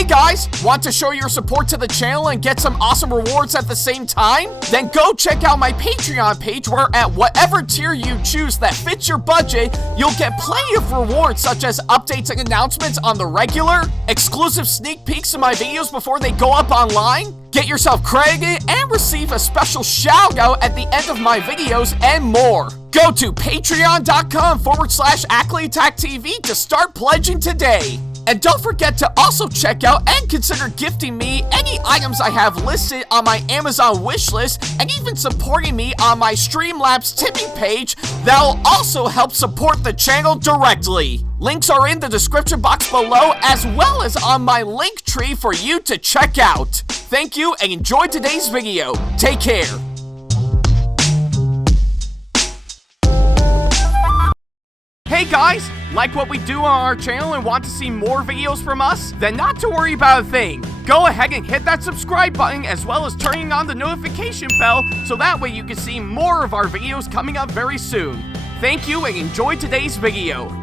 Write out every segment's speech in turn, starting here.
Hey guys, want to show your support to the channel and get some awesome rewards at the same time? Then go check out my Patreon page where at whatever tier you choose that fits your budget, you'll get plenty of rewards such as updates and announcements on the regular, exclusive sneak peeks of my videos before they go up online, get yourself credited, and receive a special shout out at the end of my videos and more. Go to patreon.com/AckleyAttack427TheThomasFan1 to start pledging today. And don't forget to also check out and consider gifting me any items I have listed on my Amazon wishlist and even supporting me on my Streamlabs tipping page that'll also help support the channel directly. Links are in the description box below as well as on my link tree for you to check out. Thank you and enjoy today's video. Take care. Hey guys, like what we do on our channel and want to see more videos from us? Then not to worry about a thing. Go ahead and hit that subscribe button as well as turning on the notification bell so that way you can see more of our videos coming up very soon. Thank you and enjoy today's video.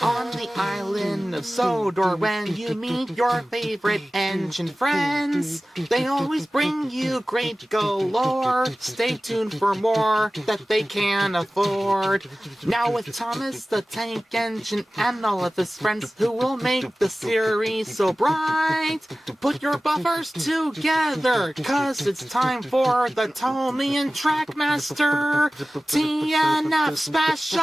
On the island of Sodor, when you meet your favorite ancient friends, they always bring you great galore. Stay tuned for more that they can afford. Now with Thomas the Tank Engine and all of his friends who will make the series so bright. Put your buffers together, cause it's time for the Tomy and Trackmaster T&F special.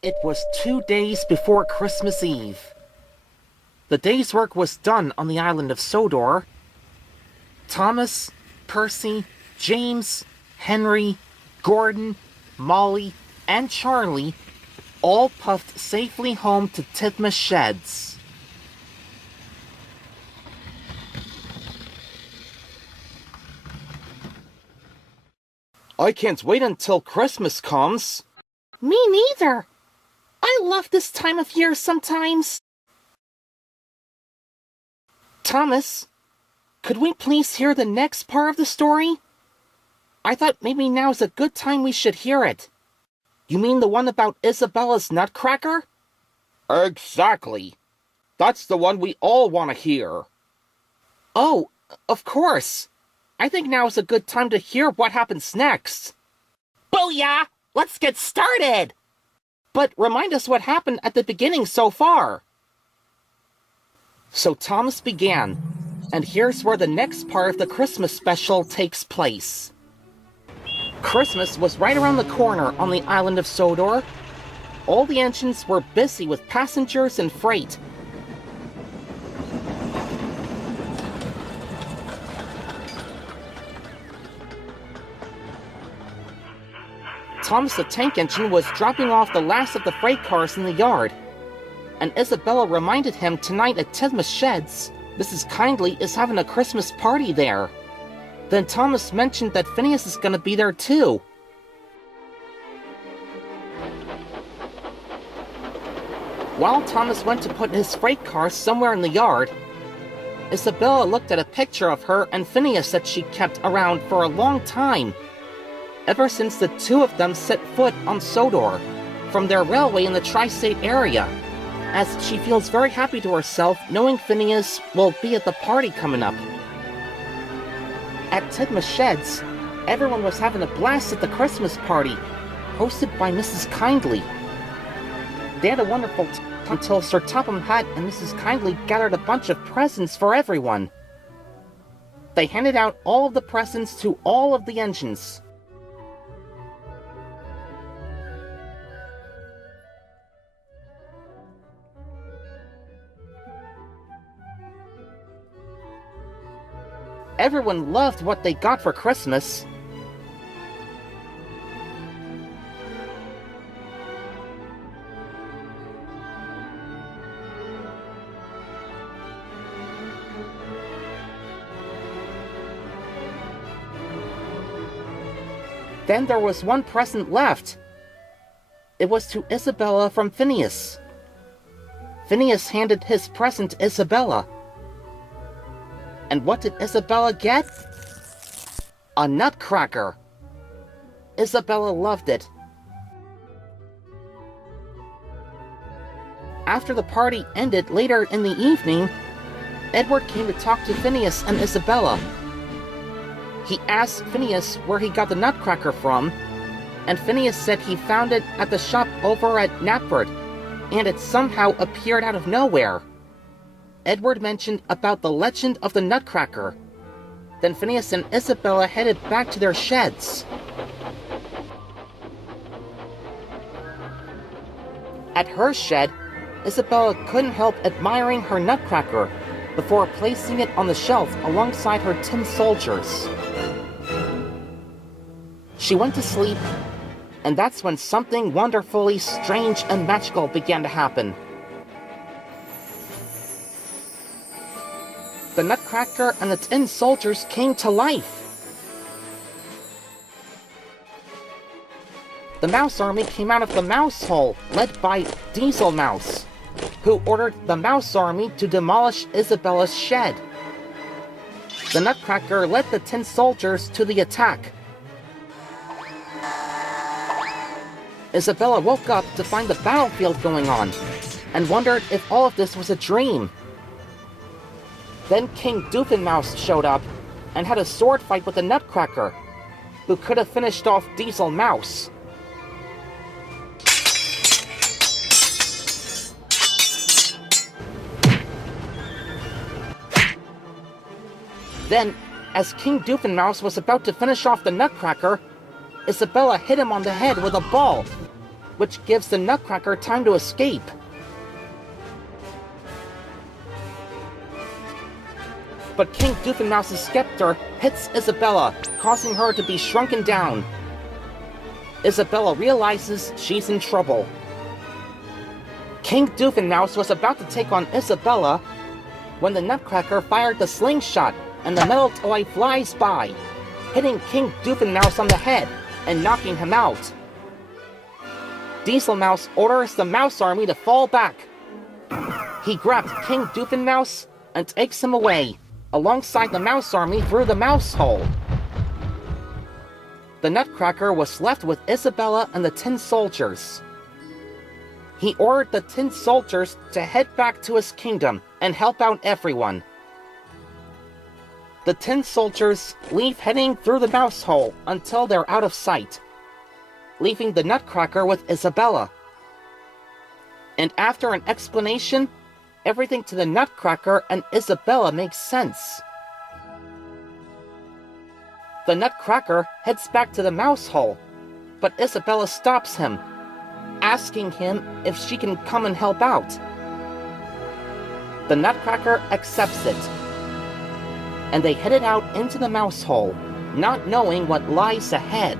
It was 2 days before Christmas Eve. The day's work was done on the island of Sodor. Thomas, Percy, James, Henry, Gordon, Molly, and Charlie all puffed safely home to Tithma's sheds. I can't wait until Christmas comes. Me neither. I love this time of year sometimes. Thomas, could we please hear the next part of the story? I thought maybe now's a good time we should hear it. You mean the one about Isabella's Nutcracker? Exactly. That's the one we all want to hear. Oh, of course. I think now is a good time to hear what happens next. Booyah! Let's get started! But remind us what happened at the beginning so far. So Thomas began, and here's where the next part of the Christmas special takes place. Christmas was right around the corner on the island of Sodor. All the engines were busy with passengers and freight. Thomas the Tank Engine was dropping off the last of the freight cars in the yard, and Isabella reminded him tonight at Tithma's sheds, Mrs. Kindly is having a Christmas party there. Then Thomas mentioned that Phineas is gonna be there too. While Thomas went to put his freight car somewhere in the yard, Isabella looked at a picture of her and Phineas that she kept around for a long time, ever since the two of them set foot on Sodor, from their railway in the tri-state area, as she feels very happy to herself knowing Phineas will be at the party coming up. At Tidmouth Sheds, everyone was having a blast at the Christmas party, hosted by Mrs. Kindly. They had a wonderful time until Sir Topham Hatt and Mrs. Kindly gathered a bunch of presents for everyone. They handed out all of the presents to all of the engines. Everyone loved what they got for Christmas. Then there was one present left. It was to Isabella from Phineas. Phineas handed his present to Isabella. And what did Isabella get? A Nutcracker. Isabella loved it. After the party ended later in the evening, Edward came to talk to Phineas and Isabella. He asked Phineas where he got the Nutcracker from, and Phineas said he found it at the shop over at Knapford, and it somehow appeared out of nowhere. Edward mentioned about the legend of the Nutcracker. Then Phineas and Isabella headed back to their sheds. At her shed, Isabella couldn't help admiring her Nutcracker before placing it on the shelf alongside her tin soldiers. She went to sleep, and that's when something wonderfully strange and magical began to happen. The Nutcracker and the tin soldiers came to life. The Mouse Army came out of the mouse hole, led by Diesel Mouse, who ordered the Mouse Army to demolish Isabella's shed. The Nutcracker led the tin soldiers to the attack. Isabella woke up to find the battlefield going on, and wondered if all of this was a dream. Then King Doofenmouse showed up, and had a sword fight with the Nutcracker, who could have finished off Diesel Mouse. Then, as King Doofenmouse was about to finish off the Nutcracker, Isabella hit him on the head with a ball, which gives the Nutcracker time to escape. But King Doofenmouse's scepter hits Isabella, causing her to be shrunken down. Isabella realizes she's in trouble. King Doofenmouse was about to take on Isabella when the Nutcracker fired the slingshot and the metal toy flies by, hitting King Doofenmouse on the head and knocking him out. Diesel Mouse orders the Mouse Army to fall back. He grabs King Doofenmouse and takes him away, alongside the Mouse Army through the mouse hole. The Nutcracker was left with Isabella and the tin soldiers. He ordered the tin soldiers to head back to his kingdom and help out everyone. The tin soldiers leave heading through the mouse hole until they're out of sight, leaving the Nutcracker with Isabella. And after an explanation, everything to the Nutcracker and Isabella makes sense. The Nutcracker heads back to the mouse hole, but Isabella stops him, asking him if she can come and help out. The Nutcracker accepts it, and they headed out into the mouse hole, not knowing what lies ahead.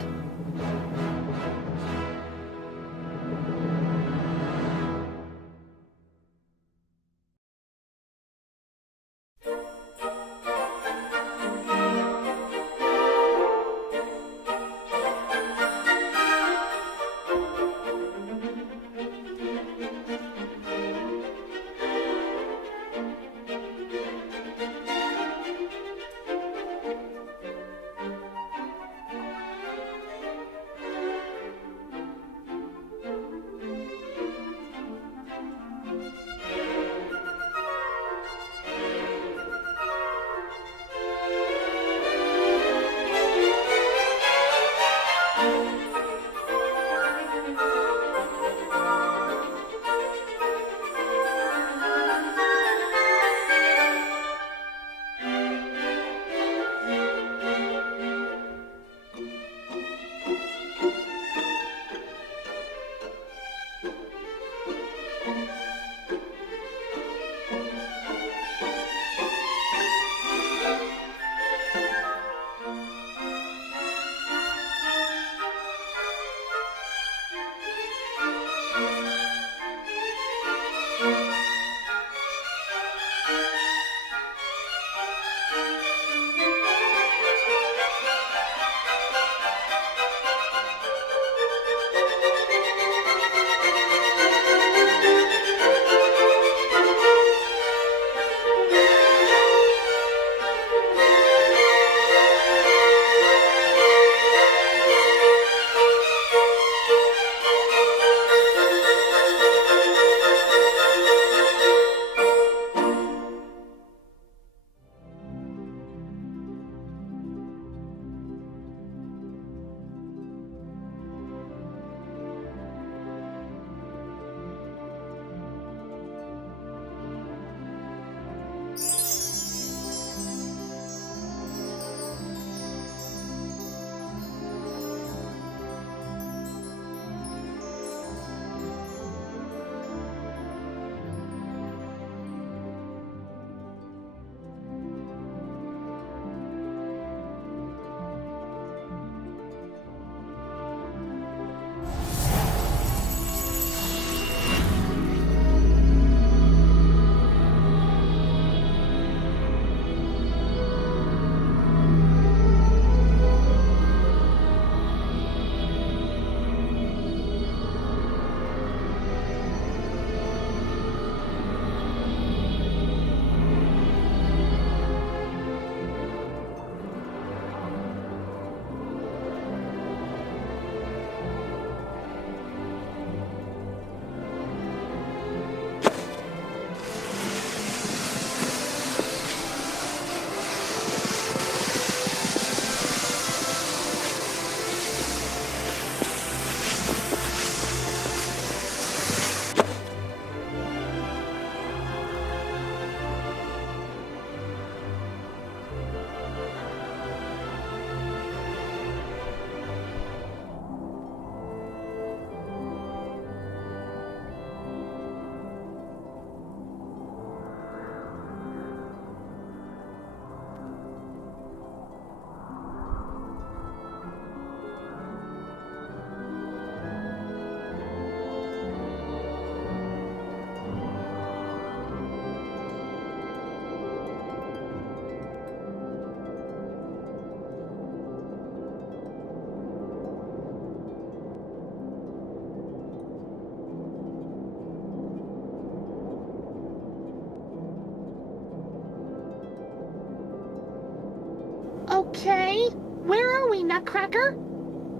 Okay, where are we, Nutcracker?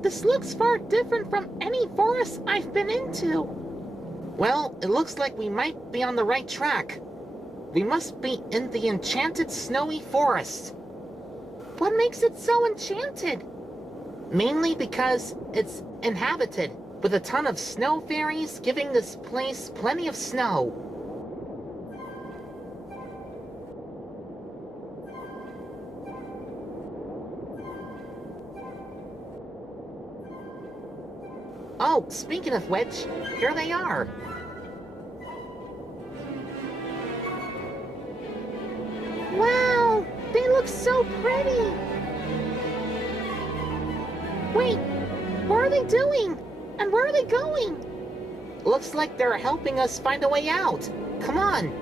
This looks far different from any forest I've been into. Well, it looks like we might be on the right track. We must be in the enchanted snowy forest. What makes it so enchanted? Mainly because it's inhabited, with a ton of snow fairies giving this place plenty of snow. Oh, speaking of which, here they are. Wow, they look so pretty. Wait, what are they doing? And where are they going? Looks like they're helping us find a way out. Come on.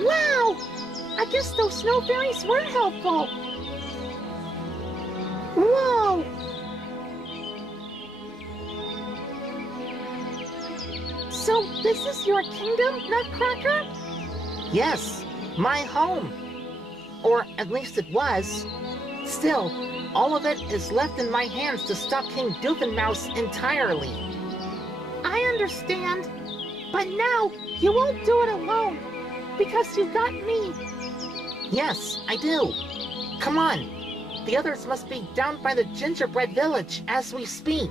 Wow! I guess those snow fairies were helpful. Whoa! So this is your kingdom, Nutcracker? Yes, my home. Or at least it was. Still, all of it is left in my hands to stop King Doofenmouse entirely. I understand. But now, you won't do it alone. Because you've got me. Yes, I do. Come on. The others must be down by the gingerbread village as we speak.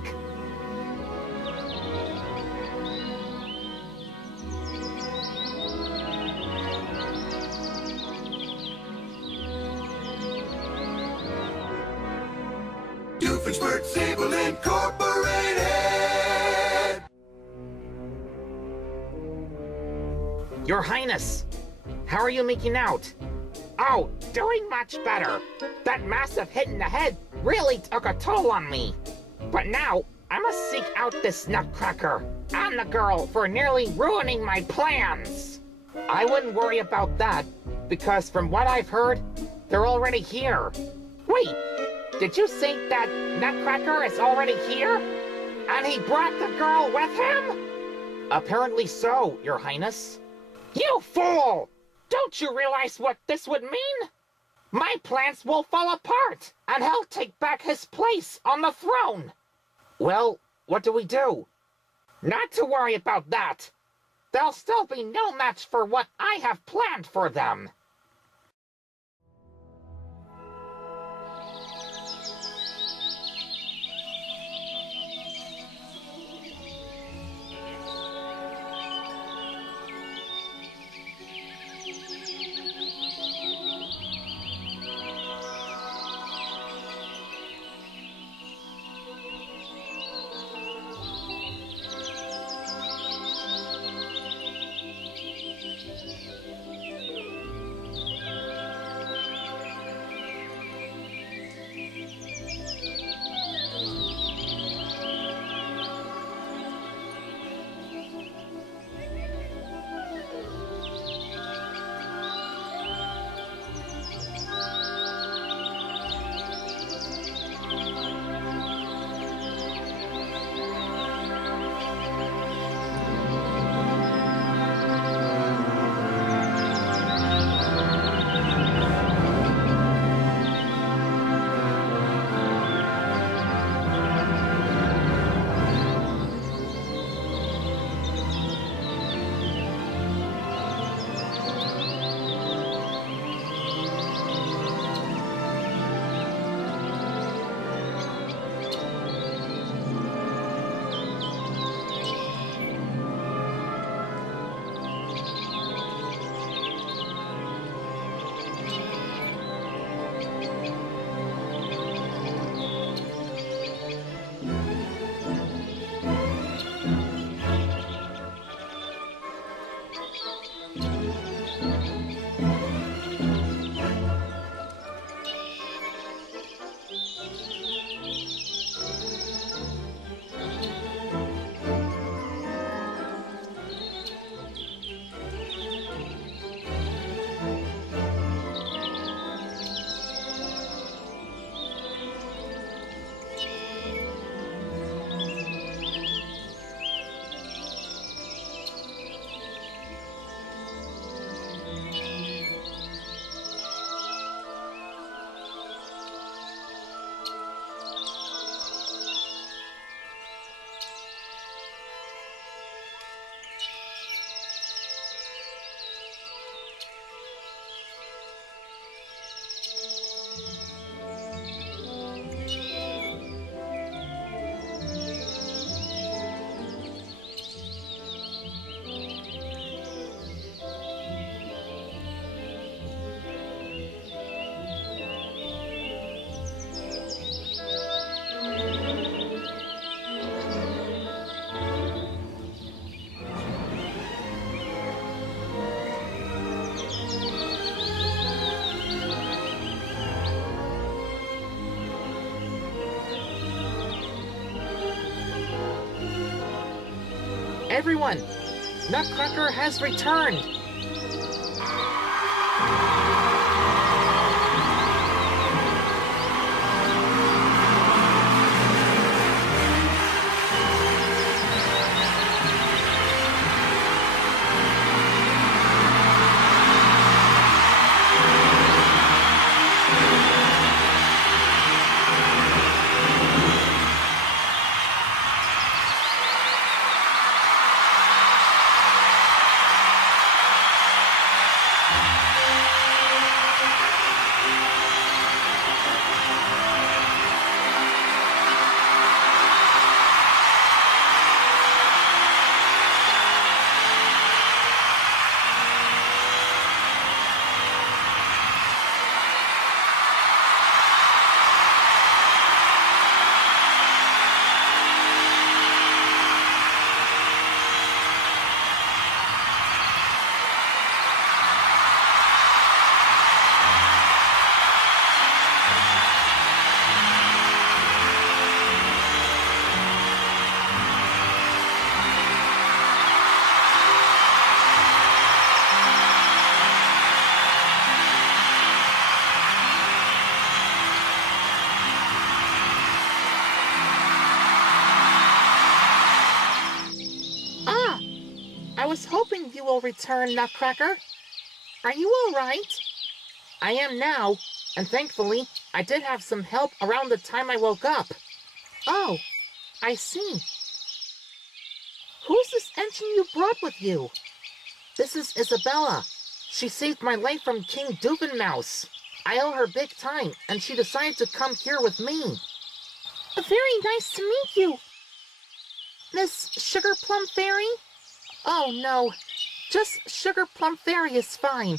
Doofenshmirtz Incorporated! Your Highness, how are you making out? Oh, doing much better. That massive hit in the head really took a toll on me. But now, I must seek out this Nutcracker and the girl for nearly ruining my plans. I wouldn't worry about that, because from what I've heard, they're already here. Wait, did you say that Nutcracker is already here? And he brought the girl with him? Apparently so, Your Highness. You fool! Don't you realize what this would mean? my plans will fall apart, and he'll take back his place on the throne. Well, what do we do? Not to worry about that. There'll still be no match for what I have planned for them. Everyone, Nutcracker has returned! I was hoping you will return, Nutcracker. Are you all right? I am now, And thankfully, I did have some help around the time I woke up. Oh, I see. Who's this engine you brought with you? This is Isabella. She saved my life from King Doofenmouse. I owe her big time, and she decided to come here with me. Very nice to meet you, Miss Sugar Plum Fairy. Oh no, just Sugar Plum Fairy is fine.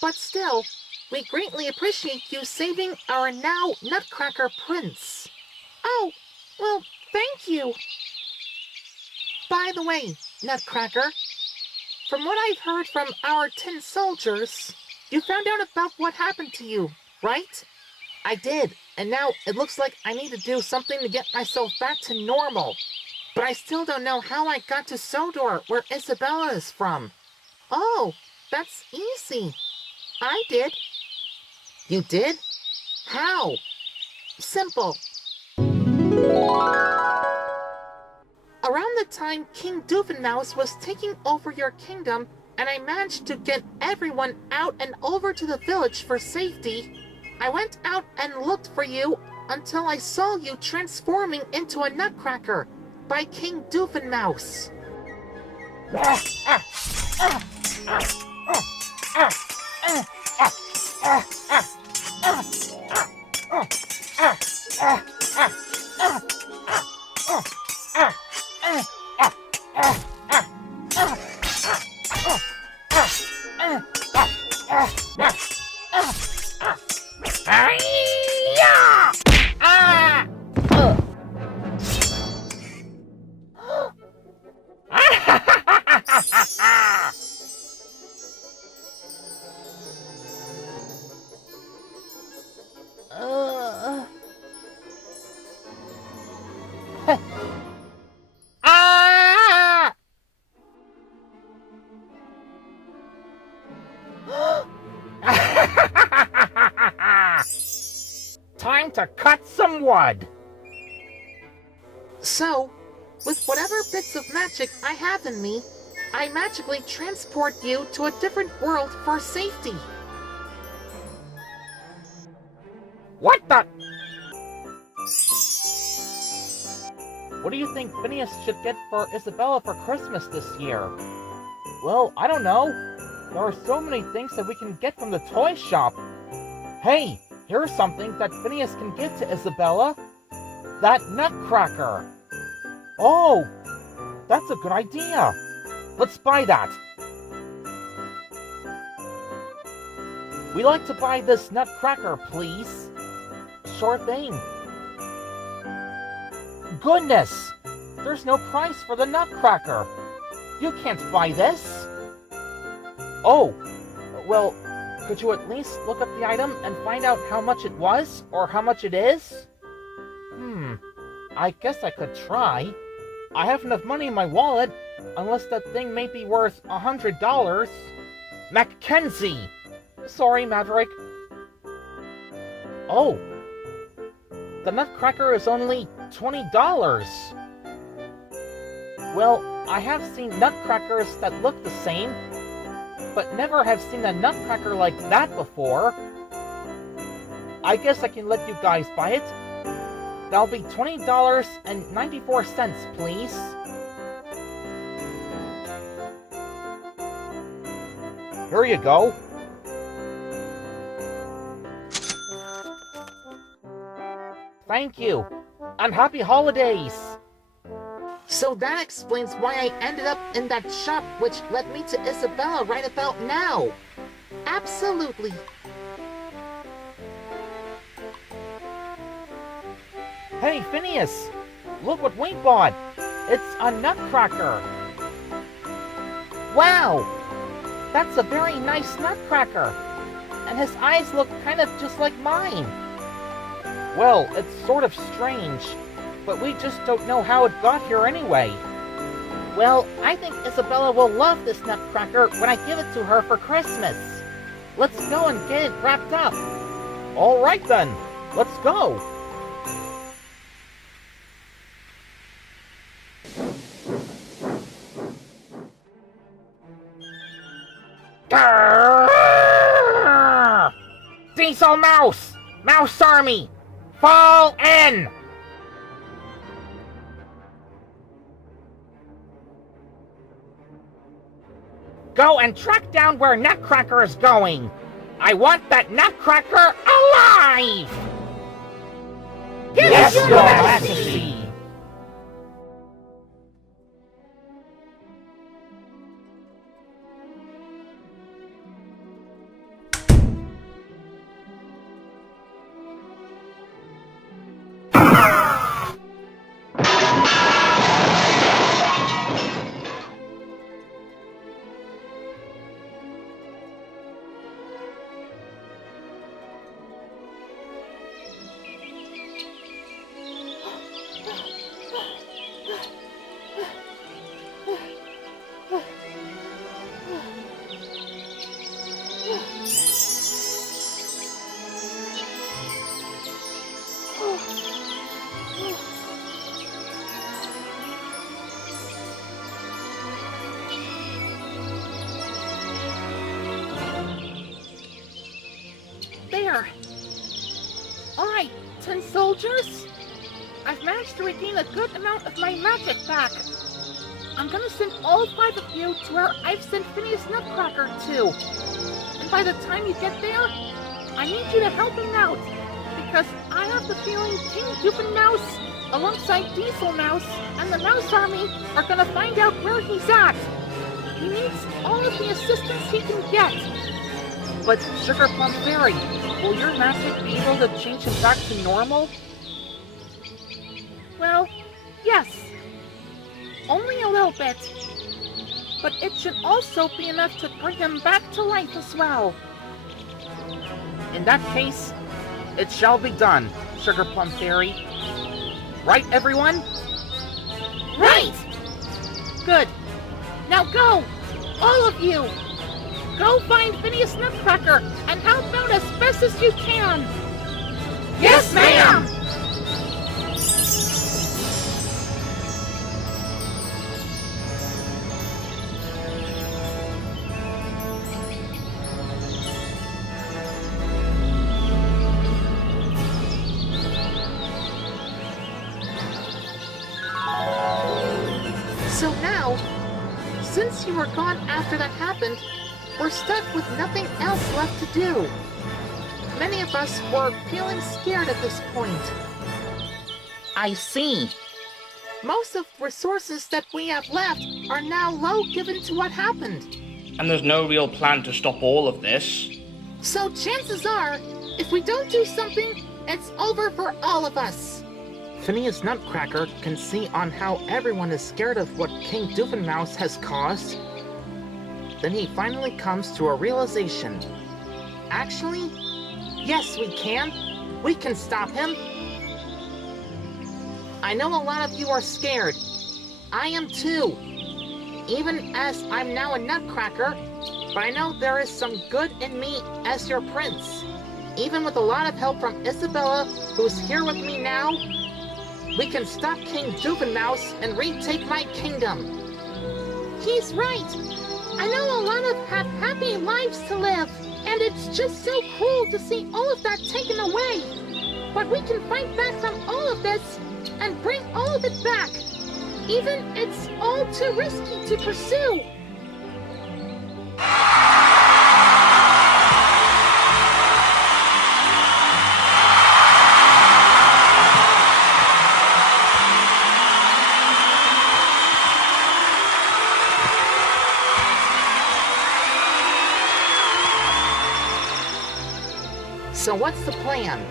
But still, we greatly appreciate you saving our now Nutcracker Prince. Oh, well, thank you. By the way, Nutcracker, from what I've heard from our tin soldiers, you found out about what happened to you, right? I did, and now it looks like I need to do something to get myself back to normal. But I still don't know how I got to Sodor, where Isabella is from. Oh, that's easy. I did. You did? How? Simple. Around the time King Doofenmouse was taking over your kingdom, and I managed to get everyone out and over to the village for safety, I went out and looked for you until I saw you transforming into a Nutcracker by King Doofenmouse. Time to cut some wood! So, with whatever bits of magic I have in me, I magically transport you to a different world for safety. What the? What do you think Phineas should get for Isabella for Christmas this year? Well, I don't know. There are so many things that we can get from the toy shop. Hey, here's something that Phineas can give to Isabella. That Nutcracker. Oh, that's a good idea. Let's buy that. We'd like to buy this Nutcracker, please. Sure thing. Goodness! There's no price for the Nutcracker. You can't buy this. Oh, well, could you at least look up the item and find out how much it was, or how much it is? I guess I could try. I have enough money in my wallet, unless that thing may be worth $100. Mackenzie! Sorry, Maverick. Oh, the Nutcracker is only $20. Well, I have seen Nutcrackers that look the same, but never have seen a Nutcracker like that before. I guess I can let you guys buy it. That'll be $20.94, please. Here you go. Thank you, and happy holidays! So that explains why I ended up in that shop, which led me to Isabella right about now. Absolutely. Hey, Phineas! Look what we bought! It's a Nutcracker! Wow! That's a very nice Nutcracker! And his eyes look kind of just like mine! Well, it's sort of strange, but we just don't know how it got here anyway. Well, I think Isabella will love this Nutcracker when I give it to her for Christmas. Let's go and get it wrapped up. All right then, let's go. These Diesel Mouse! Mouse Army! Fall in! Go and track down where Nutcracker is going! I want that Nutcracker alive! Yes, Your Majesty! There. Alright, 10 soldiers. I've managed to regain a good amount of my magic back. I'm gonna send all 5 of you to where I've sent Phineas Nutcracker to. And by the time you get there, I need you to help him out. Because I have the feeling King Mouse, alongside Diesel Mouse, and the Mouse Army are gonna find out where he's at. He needs all of the assistance he can get. But Sugar Plum Fairy, will your magic be able to change him back to normal? Well, yes. Only a little bit. But it should also be enough to bring him back to life as well. In that case, it shall be done, Sugar Plum Fairy. Right, everyone? Right! Good. Now go! All of you! Go find Phineas Nutcracker and help out as best as you can! Yes, ma'am! So now, since you were gone after that happened, we're stuck with nothing else left to do. Many of us were feeling scared at this point. I see. Most of the resources that we have left are now low given to what happened. And there's no real plan to stop all of this. So chances are, if we don't do something, it's over for all of us. Phineas Nutcracker can see on how everyone is scared of what King Mouse has caused. Then he finally comes to a realization. Actually, yes, we can. We can stop him. I know a lot of you are scared. I am too. Even as I'm now a Nutcracker, but I know there is some good in me as your prince. Even with a lot of help from Isabella, who's here with me now, we can stop King Mouse and retake my kingdom. He's right. I know a lot of have happy lives to live, and it's just so cruel to see all of that taken away. But we can fight back from all of this and bring all of it back. Even it's all too risky to pursue. So what's the plan?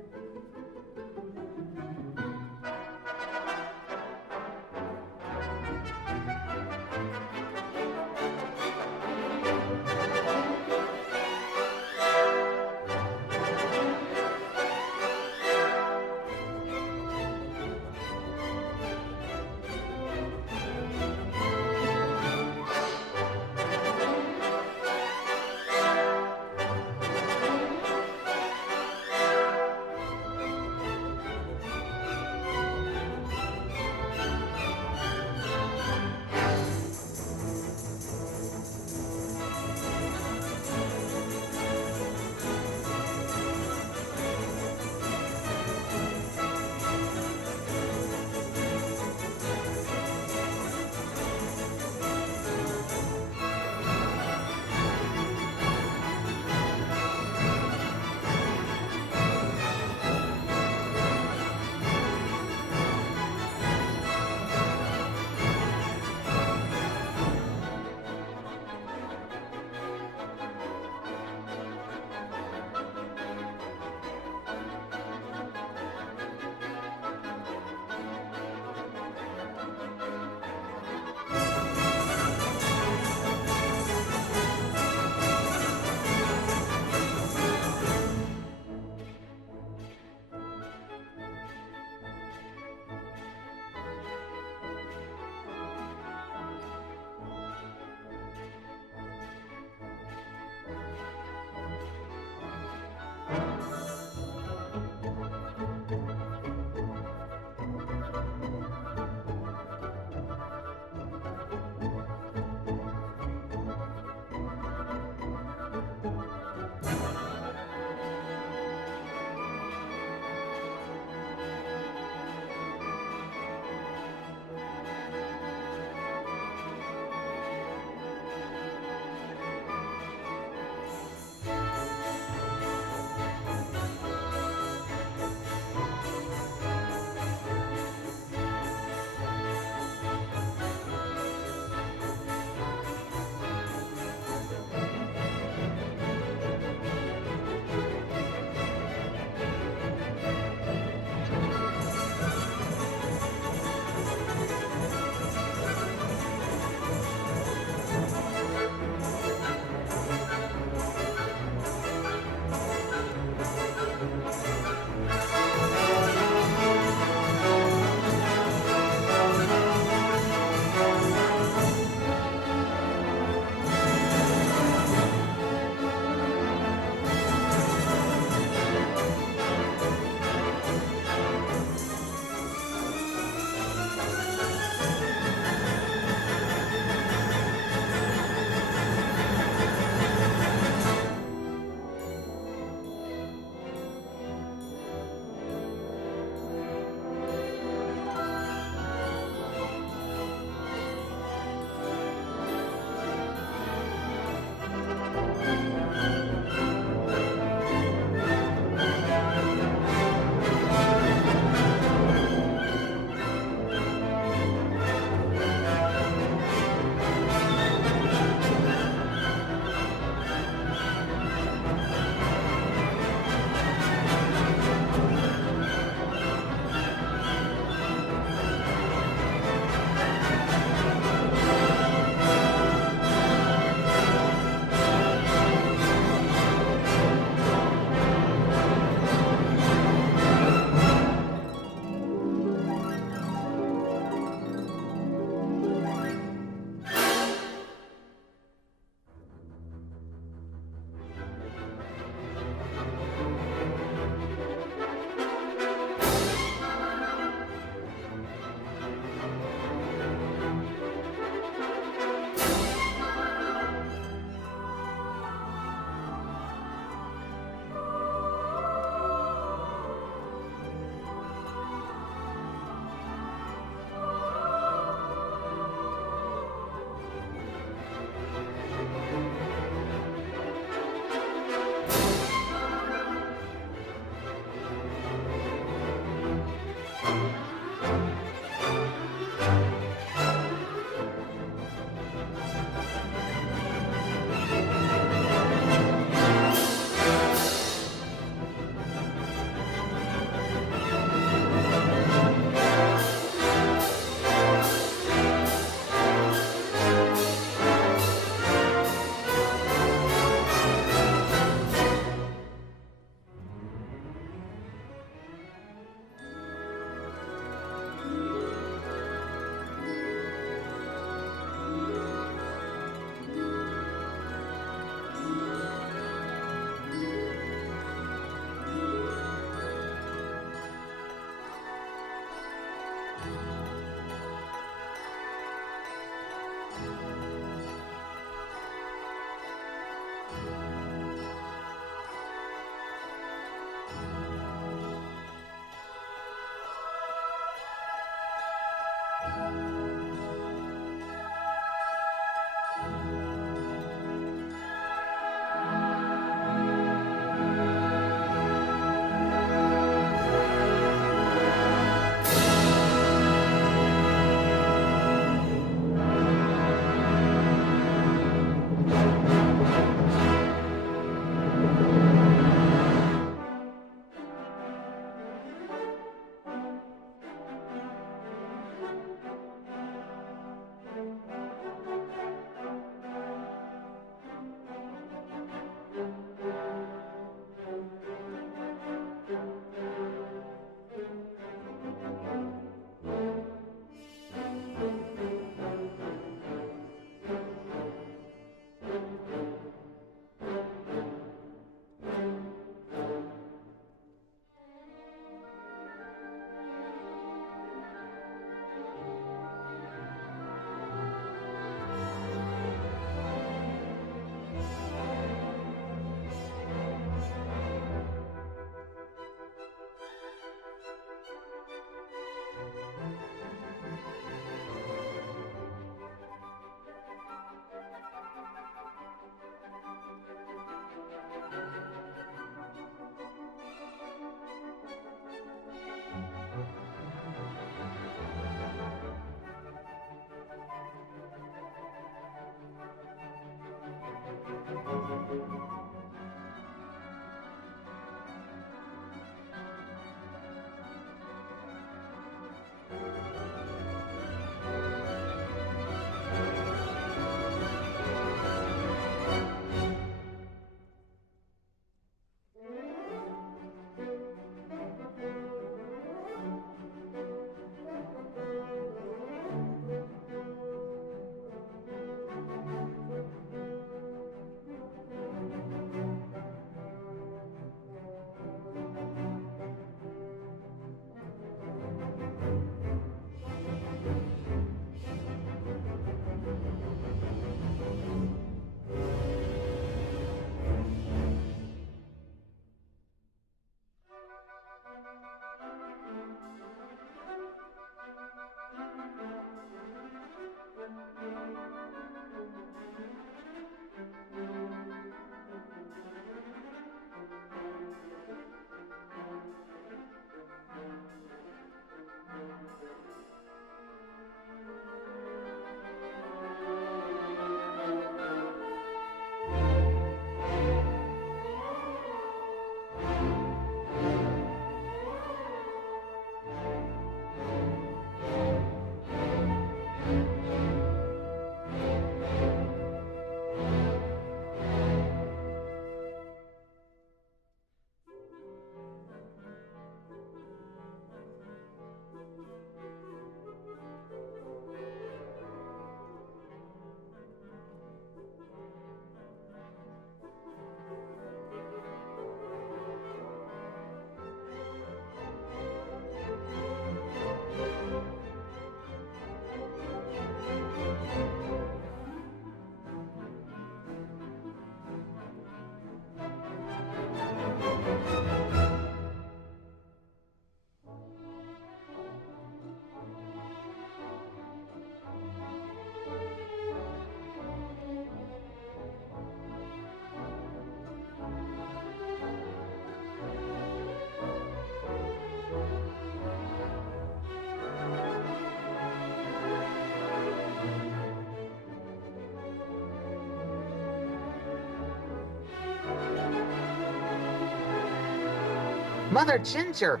Mother Ginger,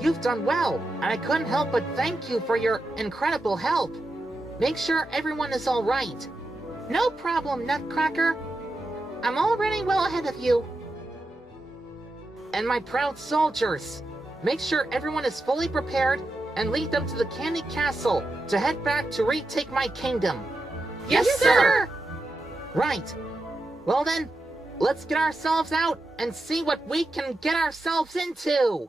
you've done well, and I couldn't help but thank you for your incredible help. Make sure everyone is all right. No problem, Nutcracker. I'm already well ahead of you. And my proud soldiers, make sure everyone is fully prepared and lead them to the Candy Castle to head back to retake my kingdom. Yes, sir! Right. Well then, let's get ourselves out and see what we can get ourselves into.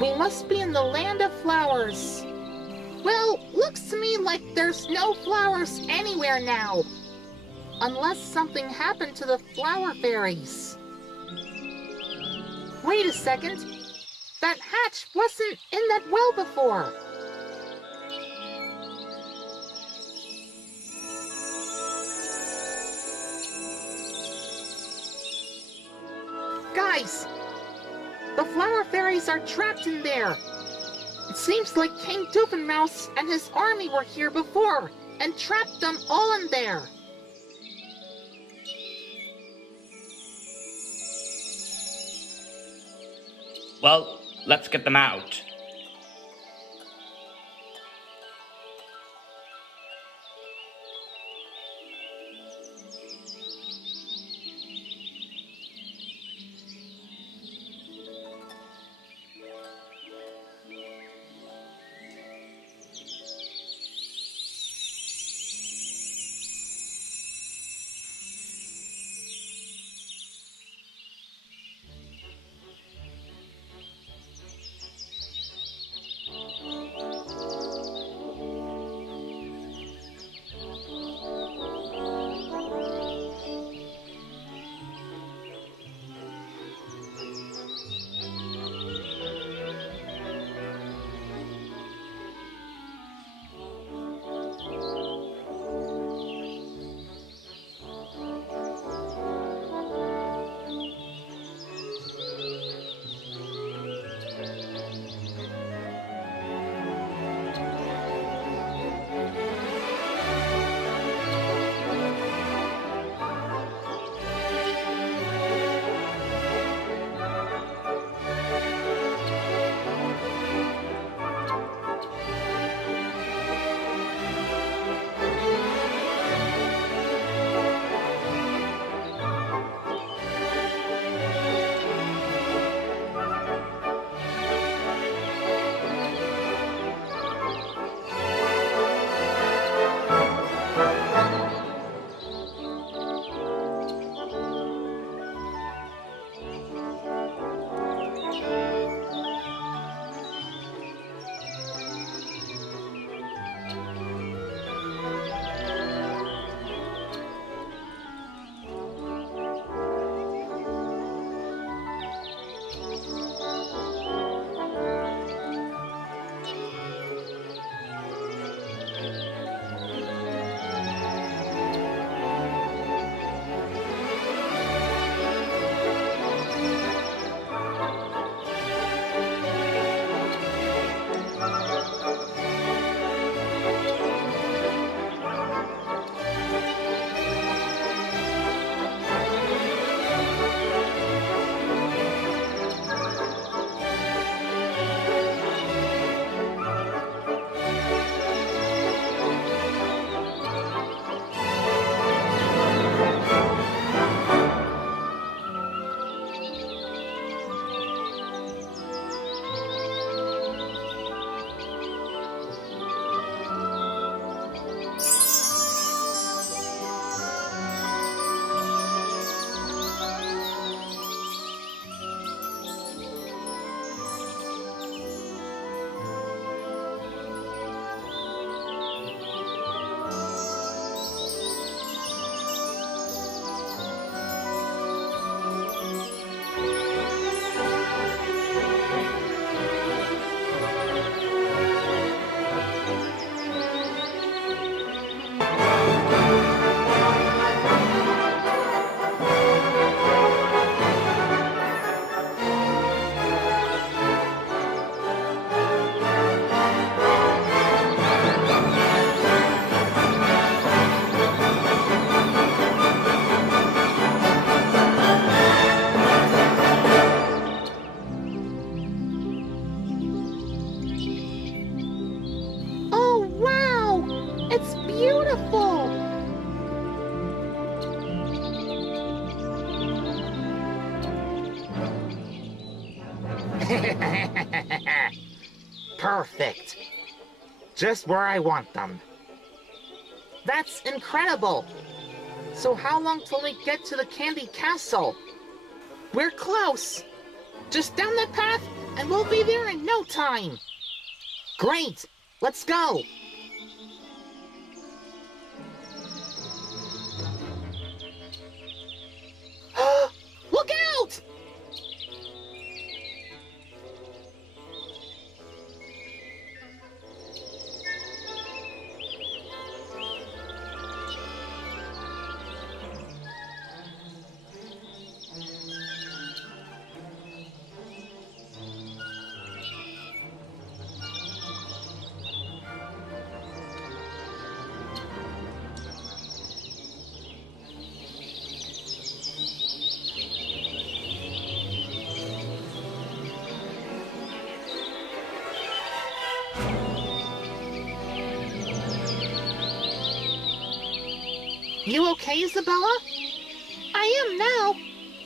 We must be in the land of flowers. Well, looks to me like there's no flowers anywhere now. Unless something happened to the flower fairies. Wait a second. That hatch wasn't in that well before. Guys! The flower fairies are trapped in there. It seems like King Doofenmouse and his army were here before and trapped them all in there. Well, let's get them out. Perfect. Just where I want them. That's incredible. So how long till we get to the Candy Castle? We're close. Just down that path, and we'll be there in no time. Great. Let's go. Look out! You okay, Isabella? I am now.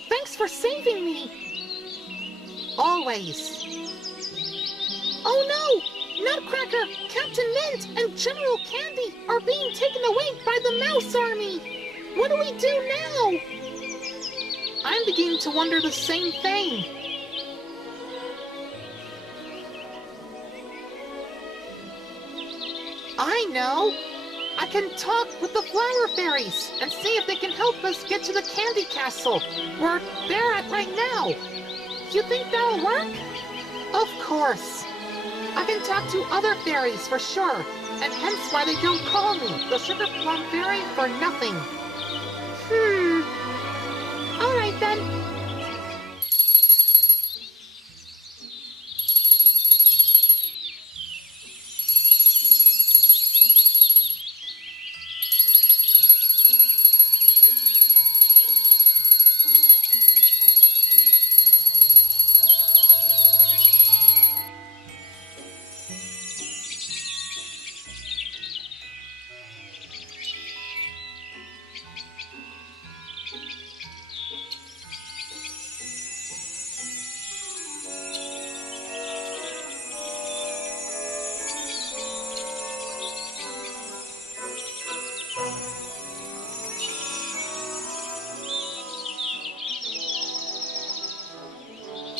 Thanks for saving me. Always. Oh no! Nutcracker, Captain Mint, and General Candy are being taken away by the Mouse Army. What do we do now? I'm beginning to wonder the same thing. I know. I can talk with the Flower Fairies and see if they can help us get to the Candy Castle, where they're at right now. You think that'll work? Of course. I can talk to other fairies for sure, and hence why they don't call me the Sugar Plum Fairy for nothing. Alright then.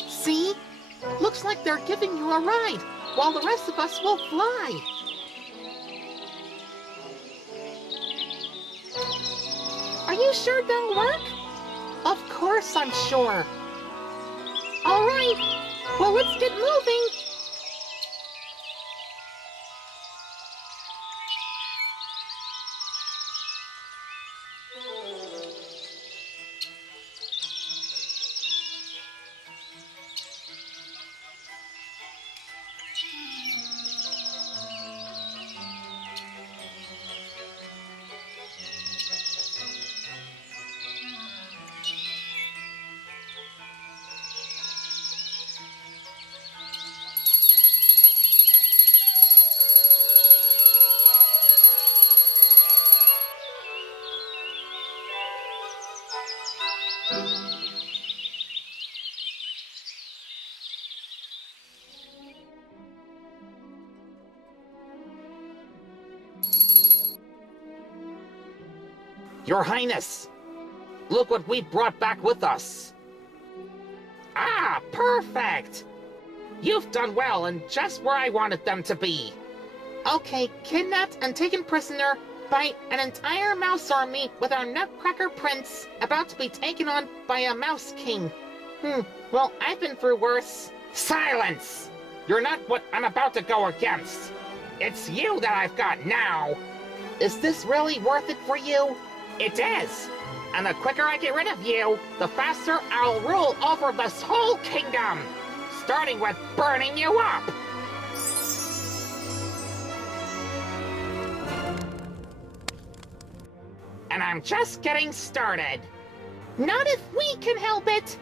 See? Looks like they're giving you a ride, while the rest of us will fly. Are you sure that'll work? Of course I'm sure. All right, well, let's get moving. Your Highness, look what we brought back with us. Ah, perfect! You've done well and just where I wanted them to be. Okay, kidnapped and taken prisoner by an entire mouse army with our Nutcracker prince about to be taken on by a mouse king. Well, I've been through worse. Silence! You're not what I'm about to go against. It's you that I've got now. Is this really worth it for you? It is. And the quicker I get rid of you, the faster I'll rule over this whole kingdom. Starting with burning you up. And I'm just getting started. Not if we can help it.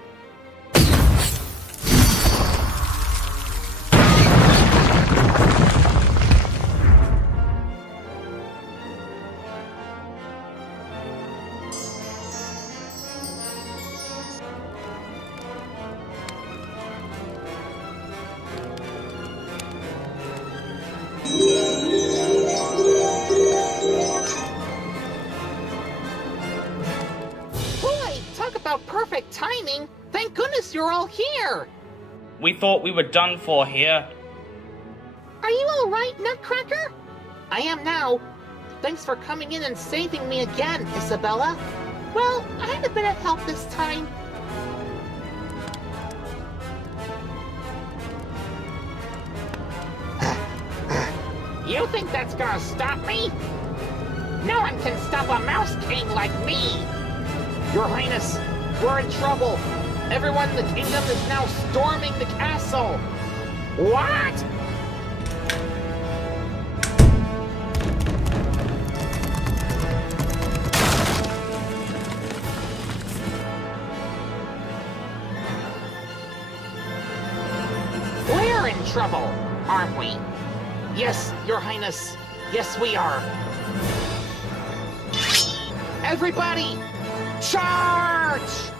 you're all here. We thought we were done for here. Are you alright, Nutcracker? I am now. Thanks for coming in and saving me again, Isabella. Well, I had a bit of help this time. You think that's gonna stop me? No one can stop a Mouse King like me! Your Highness, we're in trouble. Everyone in the kingdom is now storming the castle. What? We're in trouble, aren't we? Yes, Your Highness. Yes, we are. Everybody, charge!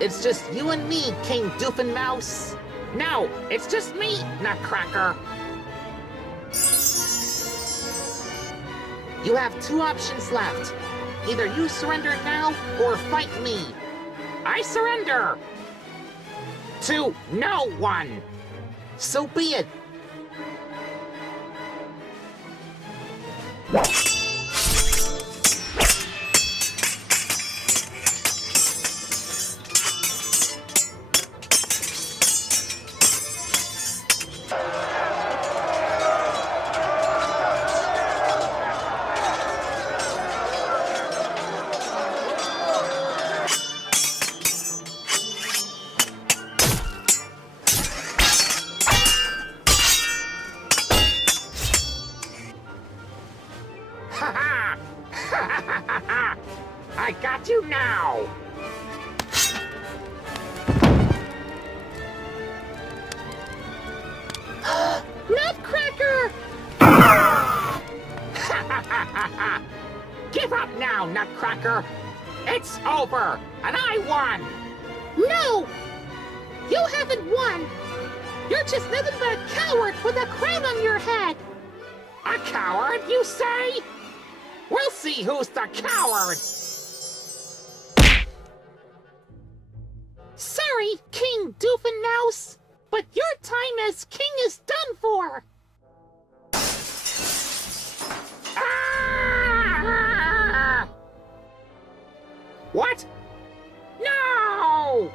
It's just you and me, King Doofenmouse. No, it's just me, Nutcracker. You have two options left. Either you surrender now or fight me. I surrender. To no one. So be it. I got you now! Nutcracker! Give up now, Nutcracker! It's over, and I won! No! You haven't won! You're just nothing but a coward with a crown on your head! A coward, you say? We'll see who's the coward! Sorry, King Doofenmouse, but your time as king is done for. Ah! What? No!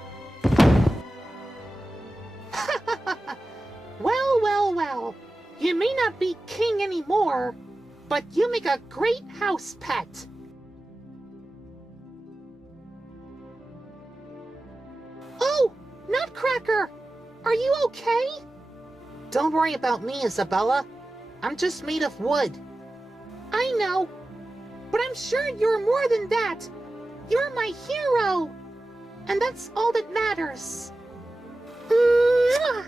Well, well, well. You may not be king anymore, but you make a great house pet. Oh, Nutcracker! Are you okay? Don't worry about me, Isabella. I'm just made of wood. I know, but I'm sure you're more than that. You're my hero, and that's all that matters. Mwah!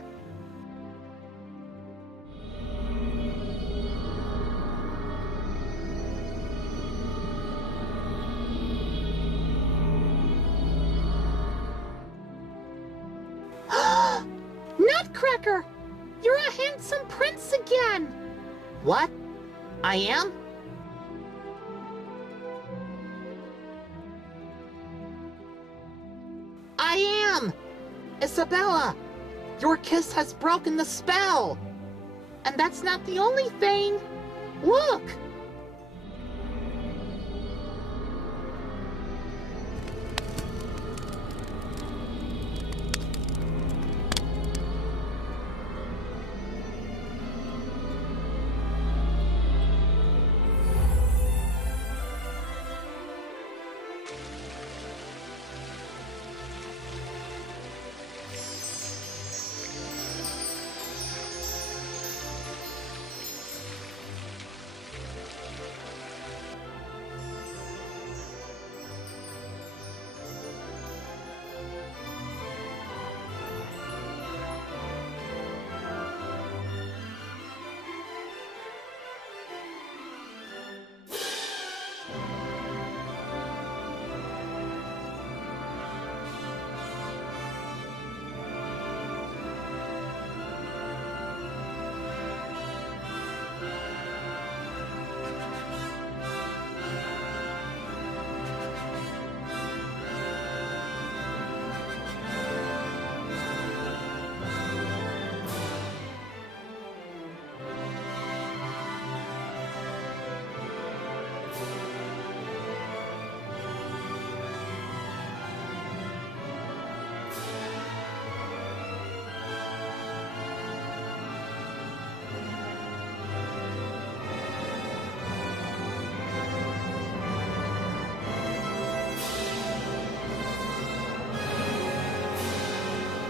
Nutcracker! You're a handsome prince again! What? I am? I am! Isabella! Your kiss has broken the spell! And that's not the only thing. Look!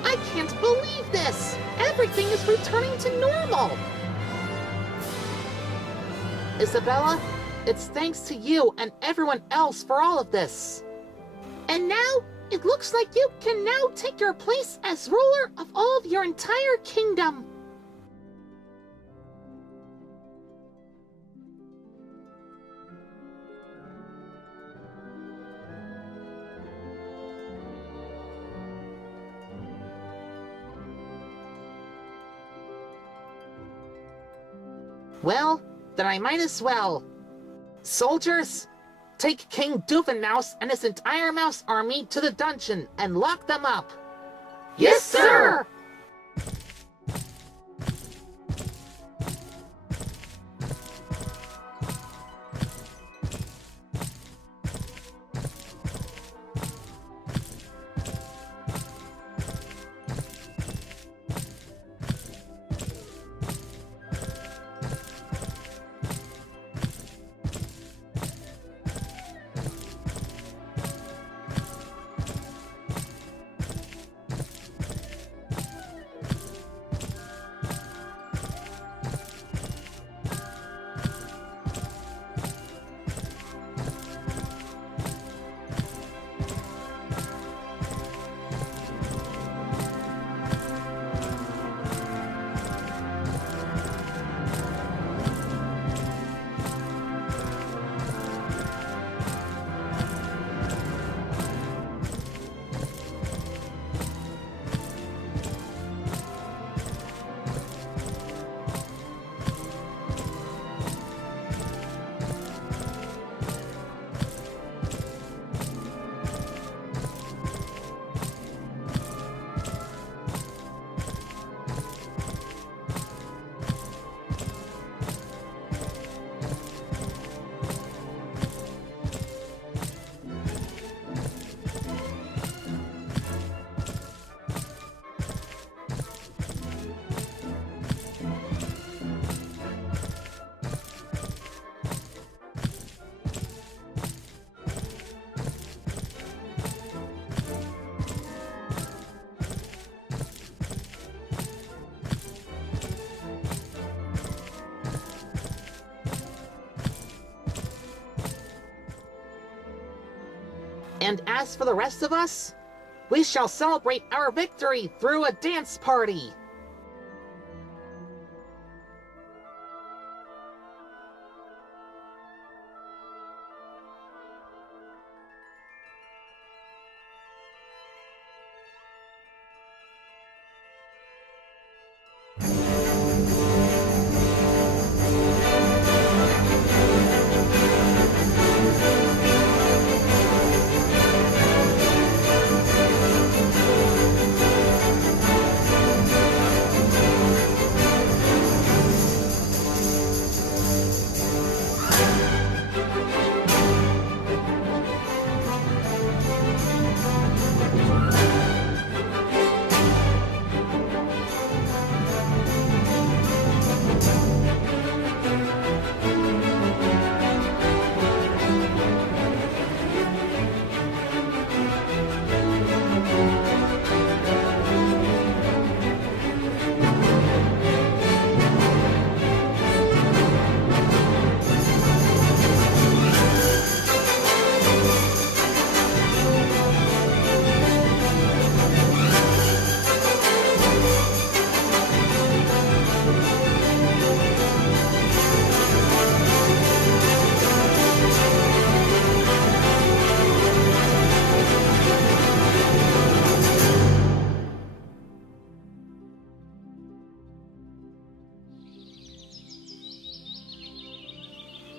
I can't believe this! Everything is returning to normal! Isabella, it's thanks to you and everyone else for all of this. And now, it looks like you can now take your place as ruler of all of your entire kingdom. Well, then I might as well. Soldiers, take King Doofenmouse and his entire mouse army to the dungeon and lock them up. Yes, sir! And as for the rest of us, we shall celebrate our victory through a dance party.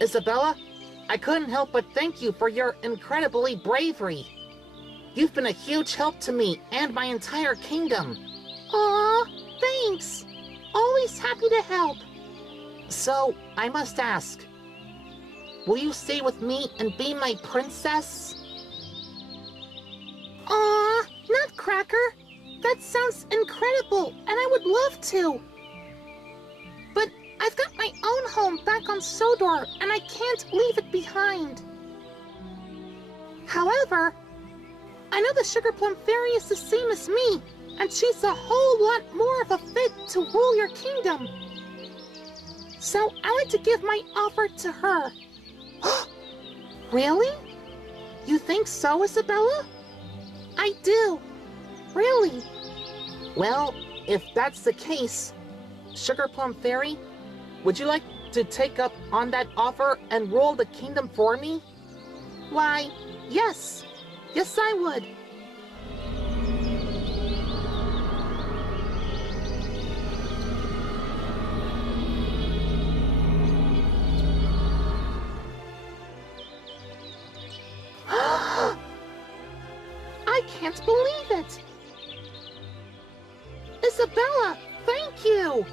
Isabella, I couldn't help but thank you for your incredibly bravery. You've been a huge help to me and my entire kingdom. Aw, thanks. Always happy to help. So, I must ask, will you stay with me and be my princess? Aw, Nutcracker, that sounds incredible, and I would love to. But I've got my own home back on Sodor, and I can't leave it behind. However, I know the Sugar Plum Fairy is the same as me, and she's a whole lot more of a fit to rule your kingdom. So I like to give my offer to her. Really? You think so, Isabella? I do. Really. Well, if that's the case, Sugar Plum Fairy, would you like to take up on that offer and rule the kingdom for me? Why, yes. Yes, I would. I can't believe it! Isabella, thank you!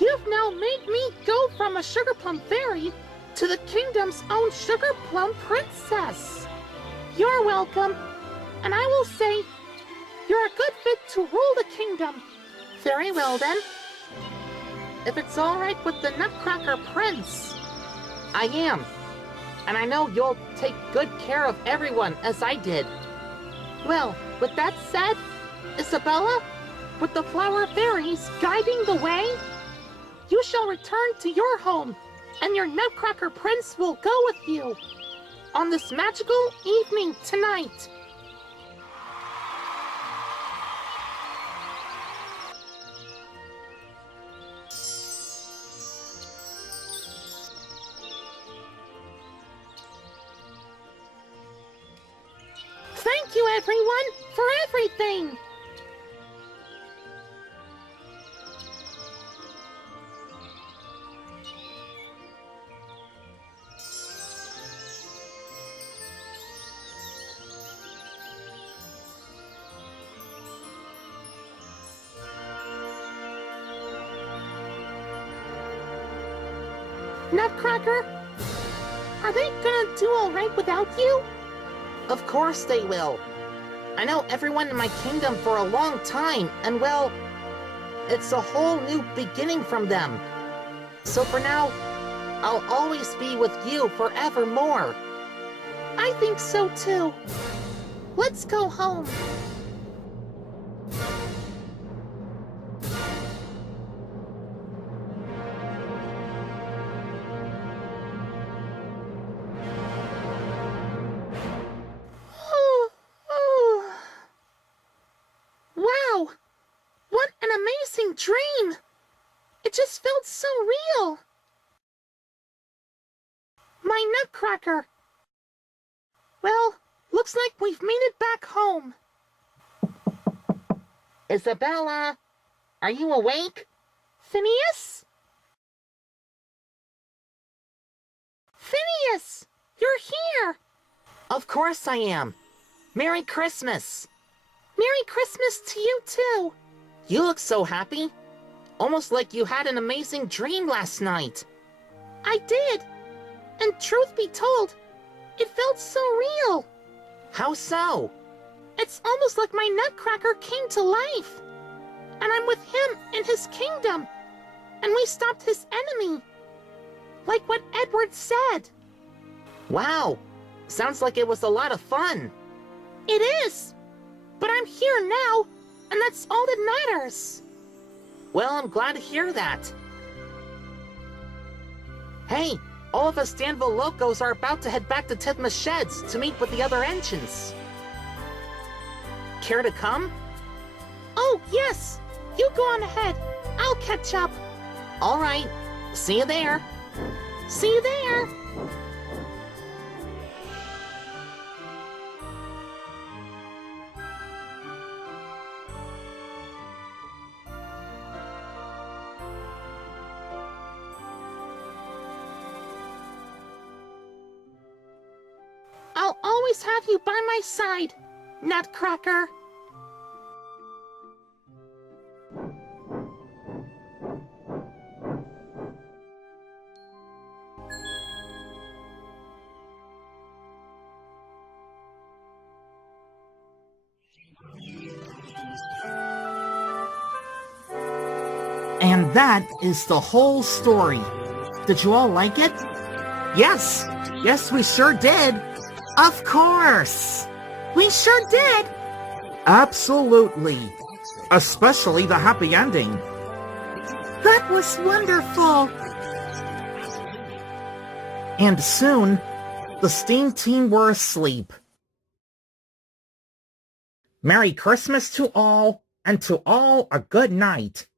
You've now made me go from a Sugar Plum Fairy to the kingdom's own Sugar Plum Princess! You're welcome, and I will say, you're a good fit to rule the kingdom. Very well then. If it's alright with the Nutcracker Prince. I am. And I know you'll take good care of everyone as I did. Well, with that said, Isabella, with the Flower Fairies guiding the way, you shall return to your home, and your Nutcracker Prince will go with you on this magical evening tonight. Thank you, everyone, for everything! Nutcracker, are they gonna do all right without you? Of course they will. I know everyone in my kingdom for a long time, and well, it's a whole new beginning from them. So for now, I'll always be with you forevermore. I think so too. Let's go home. my Nutcracker? Well, looks like we've made it back home. Isabella, are you awake? Phineas? Phineas! You're here! Of course I am. Merry Christmas. Merry Christmas to you too. You look so happy. Almost like you had an amazing dream last night. I did. And truth be told, it felt so real. How so? It's almost like my Nutcracker came to life. And I'm with him in his kingdom. And we stopped his enemy. Like what Edward said. Wow. Sounds like it was a lot of fun. It is. But I'm here now, and that's all that matters. Well, I'm glad to hear that. Hey, all of us Danville locos are about to head back to Tithma's sheds to meet with the other engines. Care to come? Oh, yes. You go on ahead. I'll catch up. All right. See you there. See you there. I'll always have you by my side, Nutcracker. And that is the whole story. Did you all like it? Yes! Yes, we sure did! Of course! We sure did! Absolutely! Especially the happy ending. That was wonderful! And soon, the Steam Team were asleep. Merry Christmas to all, and to all a good night.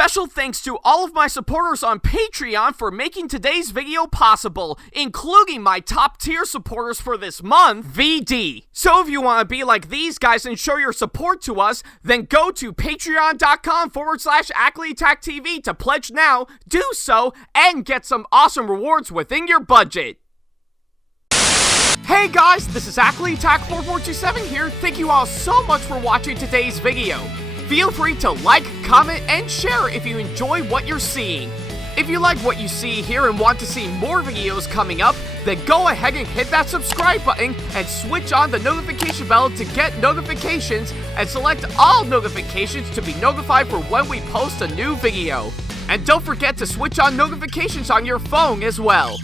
Special thanks to all of my supporters on Patreon for making today's video possible, including my top tier supporters for this month, VD. So if you want to be like these guys and show your support to us, then go to patreon.com/AckleyTackTV to pledge now, do so, and get some awesome rewards within your budget. Hey guys, this is AckleyTack4427 here. Thank you all so much for watching today's video. Feel free to like, comment, and share if you enjoy what you're seeing. If you like what you see here and want to see more videos coming up, then go ahead and hit that subscribe button and switch on the notification bell to get notifications and select all notifications to be notified for when we post a new video. And don't forget to switch on notifications on your phone as well.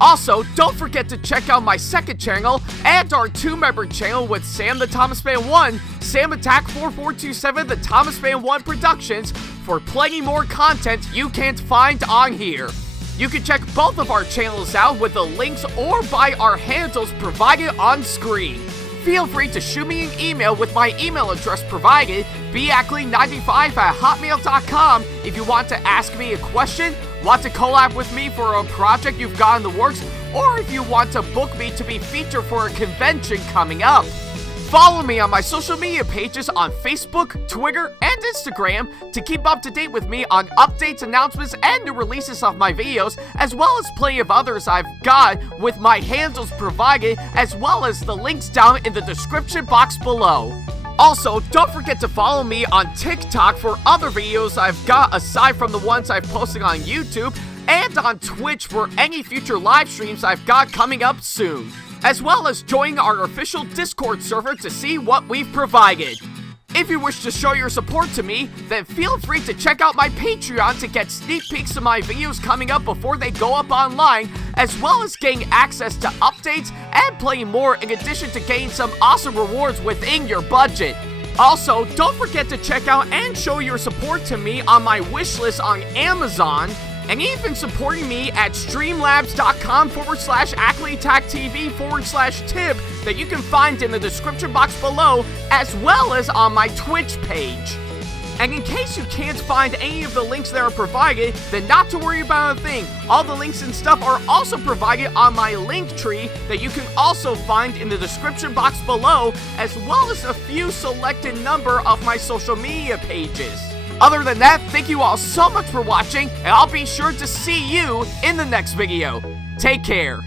Also, don't forget to check out my second channel and our 2-member channel with Sam the Thomas Fan 1, SamAttack4427TheThomasFan1 Productions for plenty more content you can't find on here. You can check both of our channels out with the links or by our handles provided on screen. Feel free to shoot me an email with my email address provided, backley95@hotmail.com, if you want to ask me a question, want to collab with me for a project you've got in the works, or if you want to book me to be featured for a convention coming up. Follow me on my social media pages on Facebook, Twitter, and Instagram to keep up to date with me on updates, announcements, and new releases of my videos, as well as plenty of others I've got with my handles provided, as well as the links down in the description box below. Also, don't forget to follow me on TikTok for other videos I've got aside from the ones I've posted on YouTube, and on Twitch for any future live streams I've got coming up soon, as well as join our official Discord server to see what we've provided. If you wish to show your support to me, then feel free to check out my Patreon to get sneak peeks of my videos coming up before they go up online, as well as getting access to updates and plenty more in addition to getting some awesome rewards within your budget. Also, don't forget to check out and show your support to me on my wishlist on Amazon, and even supporting me at streamlabs.com/AckleyTackTV/tip that you can find in the description box below, as well as on my Twitch page. And in case you can't find any of the links that are provided, then not to worry about a thing. All the links and stuff are also provided on my link tree that you can also find in the description box below, as well as a few selected number of my social media pages. Other than that, thank you all so much for watching, and I'll be sure to see you in the next video. Take care.